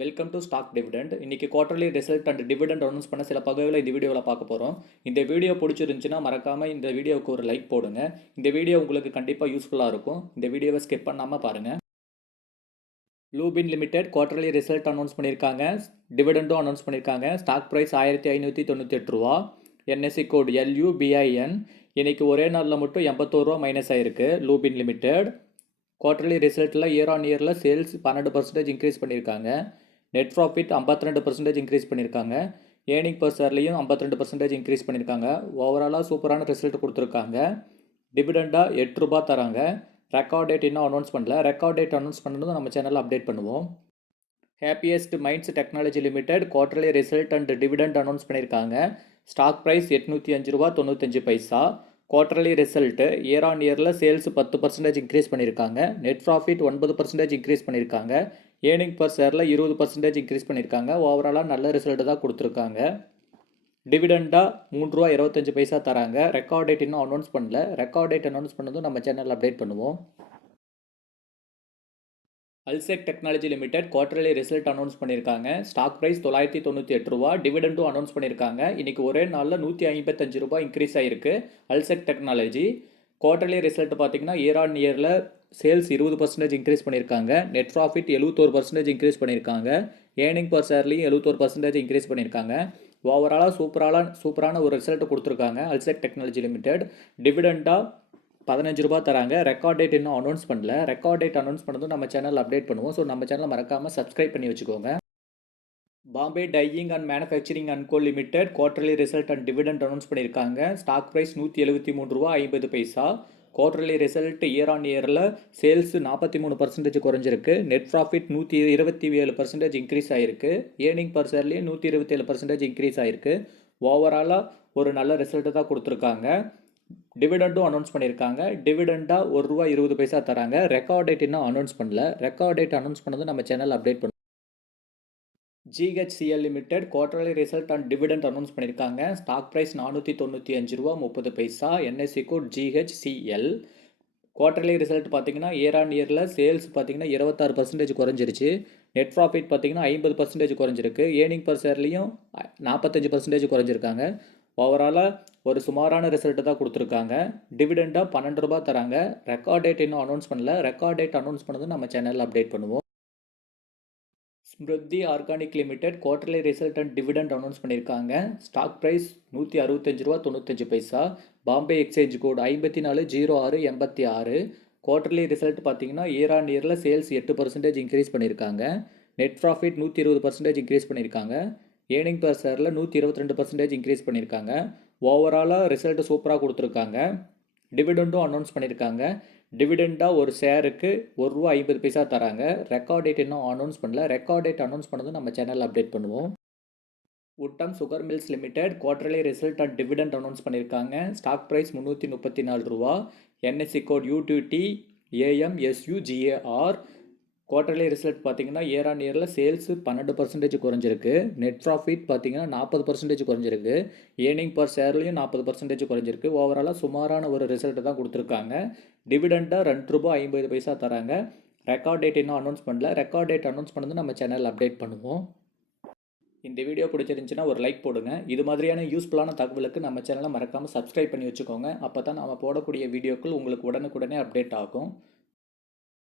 Welcome to stock dividend. இன்னைக்கு quarterly result and dividend announce பண்ண சில பகுதிகளை இந்த வீடியோவில் பார்க்க போகிறோம். இந்த வீடியோ பிடிச்சிருந்துச்சுன்னா மறக்காமல் இந்த வீடியோவுக்கு ஒரு லைக் போடுங்க. இந்த வீடியோ உங்களுக்கு கண்டிப்பாக யூஸ்ஃபுல்லாக இருக்கும். இந்த வீடியோவை ஸ்கிப் பண்ணாமல் பாருங்கள். Lupin limited quarterly result announce பண்ணியிருக்காங்க, டிவிடெண்டும் அனௌன்ஸ் பண்ணியிருக்காங்க. ஸ்டாக் ப்ரைஸ் 1598 ரூபா. NSC code LUBIN. இன்னைக்கு ஒரே நாளில் மட்டும் 81 ரூபா மைனஸ் ஆயிருக்கு. லூபின் லிமிடெட் குவார்டர்லி ரிசல்ட்டில் இயர் ஆன் இயரில் சேல்ஸ் 12% இன்க்ரீஸ் பண்ணியிருக்காங்க. நெட் ப்ராஃபிட் 52% இன்க்ரீஸ் பண்ணியிருக்காங்க. ஏர்னிங் பர் ஷேர்லையும் 52% இன்க்ரீஸ் பண்ணியிருக்காங்க. ஓவராலாக சூப்பரான ரிசல்ட் கொடுத்துருக்காங்க. டிவிடெண்டாக 8 ரூபா தராங்க. ரெக்கார்ட் டேட் இன்னும் அனௌன்ஸ் பண்ணல. ரெக்கார்ட் டேட் அனௌன்ஸ் பண்ணதும் நம்ம சேனலில் அப்டேட் பண்ணுவோம். Happiest minds technology limited quarterly result and dividend announce பண்ணியிருக்காங்க. ஸ்டாக் ப்ரைஸ் 805 ரூபா 95 பைசா. குவார்டர்லி ரிசல்ட்டு இயர் ஆன் இயரில் சேல்ஸ் 10% இன்க்ரீஸ் பண்ணியிருக்காங்க. நெட் ப்ராஃபிட் 9% இன்க்ரீஸ் பண்ணியிருக்காங்க. ஏர்னிங் பர் ஷேரில் 20% இன்க்ரீஸ் பண்ணியிருக்காங்க. ஓவராலாக நல்ல ரிசல்ட்டு தான் கொடுத்துருக்காங்க. டிவிடெண்டாக 3 ரூபா 25 பைசா தராங்க. ரெக்கார்ட் டேட் இன்னும் அனௌன்ஸ் பண்ணல. ரெக்கார்ட் டேட் அனௌன்ஸ் பண்ணதும் நம்ம சேனலில் அப்டேட் பண்ணுவோம். Alsec technology limited quarterly result announce பண்ணியிருக்காங்க. ஸ்டாக் ப்ரைஸ் 998 ரூபா. டிவிடெண்டும் அனௌன்ஸ் பண்ணியிருக்காங்க. இன்றைக்கி ஒரே நாளில் 155 ரூபா இன்க்ரீஸ் ஆகிருக்கு. அல்செக் டெக்னாலஜி குவார்டர்லி ரிசல்ட் பார்த்தீங்கன்னா இயர் ஆன் இயரில் சேல்ஸ் 20% இன்க்ரீஸ் பண்ணியிருக்காங்க. நெட் ப்ராஃபிட் 71% இன்க்ரீஸ் பண்ணியிருக்காங்க. ஏர்னிங் பர் ஷேர்லையும் 71% இன்க்ரீஸ் பண்ணியிருக்காங்க. ஓவராலாக சூப்பரான ஒரு ரிசல்ட் கொடுத்துருக்காங்க அல்செக் டெக்னாலஜி லிமிடெட். டிவிடெண்டாக 15 ரூபா தராங்க. ரெக்கார்ட் டேட் இன்னும் அனௌன்ஸ் பண்ணல. ரெக்கார்ட் டேட் அனௌன்ஸ் பண்ணதும் நம்ம சேனல் அப்டேட் பண்ணுவோம். ஸோ நம்ம சேனலை மறக்காமல் சப்ஸ்கிரைப் பண்ணி வச்சுக்கோங்க. Bombay dyeing and manufacturing and co limited quarterly result and dividend announce பண்ணியிருக்காங்க. ஸ்டாக் ப்ரைஸ் 173 ரூபா 50 பைசா. குவார்டர்லி ரிசல்ட் இயர் ஆன் இயரில் சேல்ஸ் 43% குறைஞ்சிருக்கு. நெட் ப்ராஃபிட் 127% இன்க்ரீஸ் ஆகிருக்கு. ஏர்னிங் பர் ஷேர்லேயும் 127% இன்க்ரீஸ் ஆகிருக்கு. ஓவராலாக ஒரு நல்ல ரிசல்ட்டு தான் கொடுத்துருக்காங்க. டிவிடெண்டும் அனௌன்ஸ் பண்ணியிருக்காங்க. டிவிடெண்டாக 1 ரூபா 20 பைசா தராங்க. ரெக்கார்ட் டேட் இன்னும் அனௌன்ஸ் பண்ணல. ரெக்கார்ட் டேட் அனௌன்ஸ் பண்ணதும் நம்ம சேனல் அப்டேட் பண்ணுவோம். GHCL limited quarterly result and dividend announce பண்ணியிருக்காங்க. ஸ்டாக் ப்ரைஸ் 495 ரூபா 30 பைசா. NSC code GHCL. Quarterly result பார்த்தீங்கன்னா இயர் ஆன் இயரில் சேல்ஸ் பார்த்தீங்கன்னா 26% குறைஞ்சிருச்சு. நெட் ப்ராஃபிட் பார்த்தீங்கன்னா 50% குறைஞ்சிருக்கு. ஏர்னிங் பர் ஷேர்லையும் 45% குறைஞ்சிருக்காங்க. ஓவராலாக ஒரு சுமாரான ரிசல்ட்டு தான் கொடுத்துருக்காங்க. டிவிடெண்டாக 12 ரூபா தராங்க. ரெக்கார்ட் டேட் இன்னும் அனௌன்ஸ் பண்ணல. ரெக்கார்ட் டேட் அனௌன்ஸ் பண்ணதும் நம்ம சேனலில் அப்டேட் பண்ணுவோம். Smruti organic limited quarterly result and dividend announce பண்ணியிருக்காங்க. ஸ்டாக் ப்ரைஸ் 165 ரூபா 95 பைசா. Bombay exchange code 540686. Quarterly result பார்த்தீங்கன்னா இயர் ஆன் இயரில் சேல்ஸ் 8% இன்க்ரீஸ் பண்ணியிருக்காங்க. நெட் ப்ராஃபிட் 120% இன்க்ரீஸ் பண்ணியிருக்காங்க. ஏர்னிங் பர் ஷேரில் 122% இன்க்ரீஸ் பண்ணியிருக்காங்க. ஓவராலாக ரிசல்ட்டு சூப்பராக கொடுத்துருக்காங்க. டிவிடெண்டும் அனௌன்ஸ் பண்ணியிருக்காங்க. டிவிடெண்டாக ஒரு ஷேருக்கு 1 ரூபா 50 பைசா தராங்க. ரெக்கார்ட் டேட் இன்னும் அனௌன்ஸ் பண்ணல. ரெக்கார்ட் டேட் அனௌன்ஸ் பண்ணதும் நம்ம சேனலில் அப்டேட் பண்ணுவோம். Uttam sugar mills limited quarterly result and dividend announce பண்ணியிருக்காங்க. ஸ்டாக் ப்ரைஸ் 334 ரூபா. NSC code UTT AMSUGAR. Quarterly result பார்த்தீங்கன்னா இயர் ஆன் இயரில் சேல்ஸ் 12% குறைஞ்சிருக்கு. நெட் ப்ராஃபிட் பார்த்தீங்கன்னா 40% குறைஞ்சிருக்கு. ஏர்னிங் பர் ஷேர்லையும் 40% குறைஞ்சிருக்கு. ஓவராலாக சுமாரான ஒரு ரிசல்ட்டு தான் கொடுத்துருக்காங்க. டிவிடெண்டாக 2 ரூபா 50 பைசா தராங்க. ரெக்கார்ட் டேட் இன்னும் அனௌன்ஸ் பண்ணல. ரெக்கார்ட் டேட் அனௌன்ஸ் பண்ணது நம்ம சேனல் அப்டேட் பண்ணுவோம். இந்த வீடியோ பிடிச்சிருந்துச்சுன்னா ஒரு லைக் போடுங்க. இது மாதிரியான யூஸ்ஃபுல்லான தகவலுக்கு நம்ம சேனலை மறக்காமல் சப்ஸ்கிரைப் பண்ணி வச்சுக்கோங்க. அப்போ தான் நம்ம போடக்கூடிய வீடியோக்கள் உங்களுக்கு உடனுக்குடனே அப்டேட் ஆகும்.